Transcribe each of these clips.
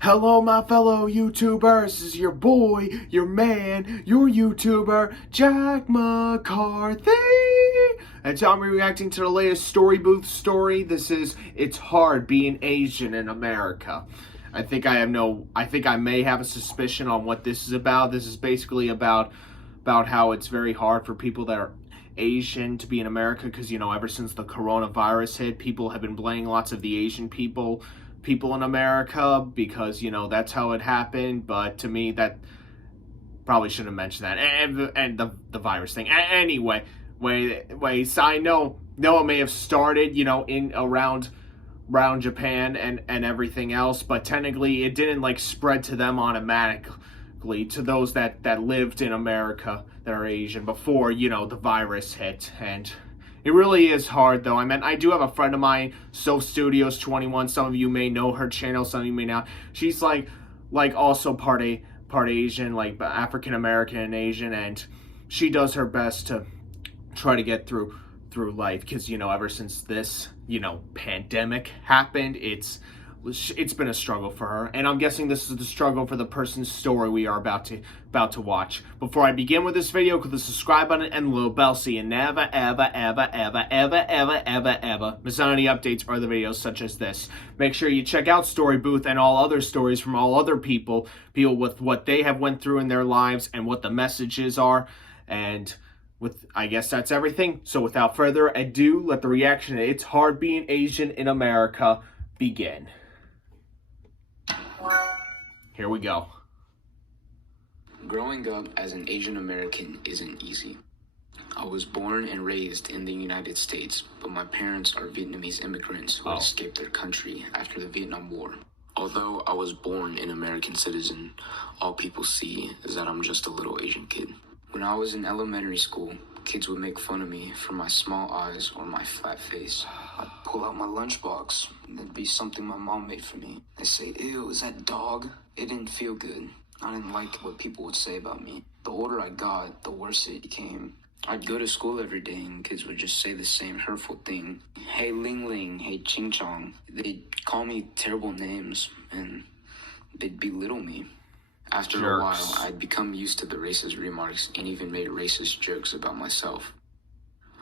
Hello, my fellow YouTubers. This is your boy, your man, your YouTuber, Jack McCarthy. And so I'm reacting to the latest Story Booth story. It's hard being Asian in America. I think I may have a suspicion on what this is about. This is basically about how it's very hard for people that are Asian to be in America because, ever since the coronavirus hit, people have been blaming lots of the Asian people in America because, that's how it happened. But to me, that probably shouldn't have mentioned that. And the virus thing. Anyway, so I know Noah may have started, in around Japan and everything else, but technically it didn't spread to them automatically to those that lived in America that are Asian before, the virus hit. And it really is hard, though. I do have a friend of mine, So Studios 21. Some of you may know her channel, some of you may not. She's also part Asian, like African American and Asian, and she does her best to try to get through life because, ever since this, pandemic happened, it's been a struggle for her, and I'm guessing this is the struggle for the person's story we are about to watch. Before I begin with this video, click the subscribe button and the little bell so you never ever miss out on any updates or other videos such as this. Make sure you check out Story Booth and all other stories from all other people with what they have went through in their lives and what the messages are. And I guess that's everything. So without further ado, let the reaction to It's Hard Being Asian in America begin. Here we go. Growing up as an Asian American isn't easy. I was born and raised in the United States, but my parents are Vietnamese immigrants who escaped their country after the Vietnam War. Although I was born an American citizen, all people see is that I'm just a little Asian kid. When I was in elementary school, kids would make fun of me for my small eyes or my flat face. I'd pull out my lunchbox, and there'd be something my mom made for me. They'd say, "Ew, is that dog?" It didn't feel good. I didn't like what people would say about me. The older I got, the worse it became. I'd go to school every day, and kids would just say the same hurtful thing. "Hey Ling Ling, hey Ching Chong." They'd call me terrible names, and they'd belittle me. After a while, I'd become used to the racist remarks and even made racist jokes about myself.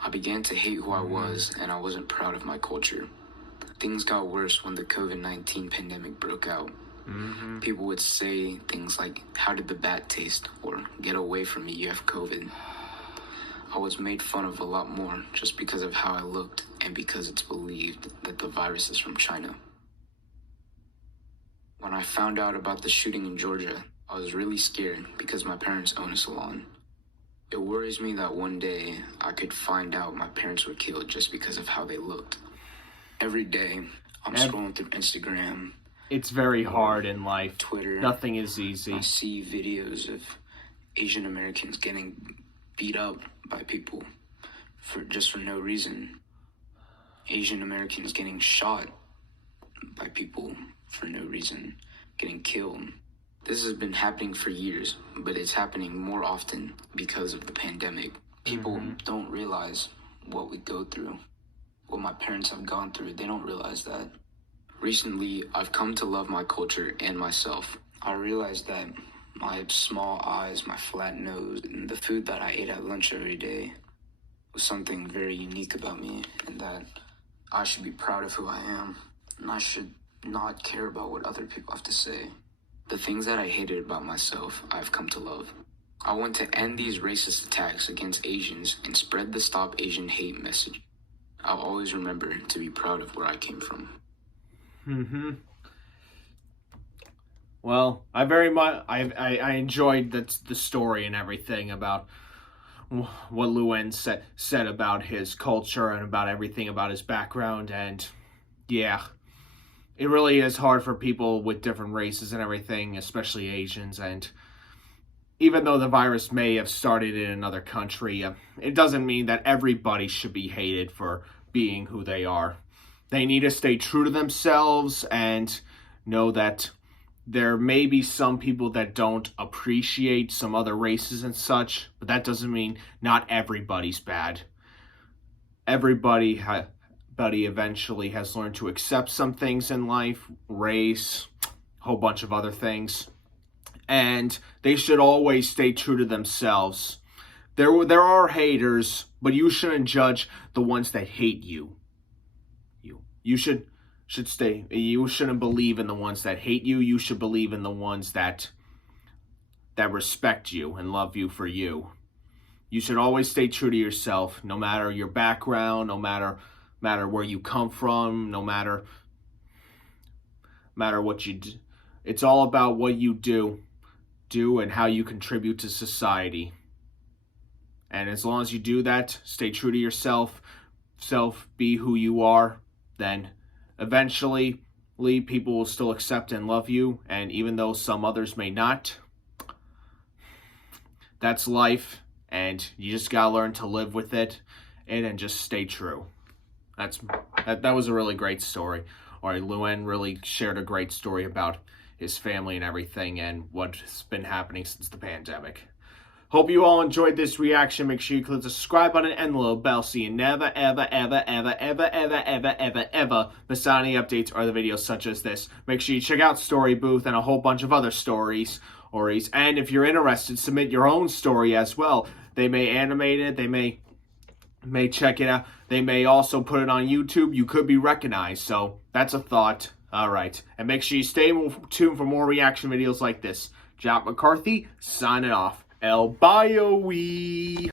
I began to hate who I was, and I wasn't proud of my culture. Things got worse when the COVID-19 pandemic broke out. People would say things like, "How did the bat taste?" or "Get away from me, you have COVID." I was made fun of a lot more just because of how I looked and because it's believed that the virus is from China. When I found out about the shooting in Georgia, I was really scared because my parents own a salon. It worries me that one day I could find out my parents were killed just because of how they looked. Every day, I'm scrolling through Instagram. It's very hard in life. Twitter. Nothing is easy. I see videos of Asian Americans getting beat up by people for no reason. Asian Americans getting shot by people for no reason, getting killed. This has been happening for years, but it's happening more often because of the pandemic. People don't realize what we go through, what my parents have gone through. They don't realize that. Recently, I've come to love my culture and myself. I realized that my small eyes, my flat nose, and the food that I ate at lunch every day was something very unique about me, and that I should be proud of who I am, and I should not care about what other people have to say. The things that I hated about myself, I've come to love. I want to end these racist attacks against Asians and spread the Stop Asian Hate message. I'll always remember to be proud of where I came from. Well, I enjoyed the story and everything about what Luen said about his culture and about everything about his background, and yeah. It really is hard for people with different races and everything, especially Asians. And even though the virus may have started in another country, it doesn't mean that everybody should be hated for being who they are. They need to stay true to themselves and know that there may be some people that don't appreciate some other races and such, but that doesn't mean not everybody's bad. Everybody eventually has learned to accept some things in life, race, whole bunch of other things. And they should always stay true to themselves. There are haters, but you shouldn't judge the ones that hate you. You should stay. You shouldn't believe in the ones that hate you. You should believe in the ones that respect you and love you for you. You should always stay true to yourself, no matter your background, no matter where you come from, no matter what you do. It's all about what you do and how you contribute to society. And as long as you do that, stay true to yourself, be who you are, then eventually people will still accept and love you. And even though some others may not, that's life. And you just gotta learn to live with it and just stay true. That was a really great story. All right, Luen really shared a great story about his family and everything and what's been happening since the pandemic. Hope you all enjoyed this reaction. Make sure you click the subscribe button and the little bell so you never, ever, ever, ever, ever, ever, ever, ever, ever miss out on any updates or the videos such as this. Make sure you check out Story Booth and a whole bunch of other stories. And if you're interested, submit your own story as well. They may animate it. They may check it out. They may also put it on YouTube. You could be recognized. So that's a thought. All right. And make sure you stay tuned for more reaction videos like this. Jack McCarthy signing off. El Bioe.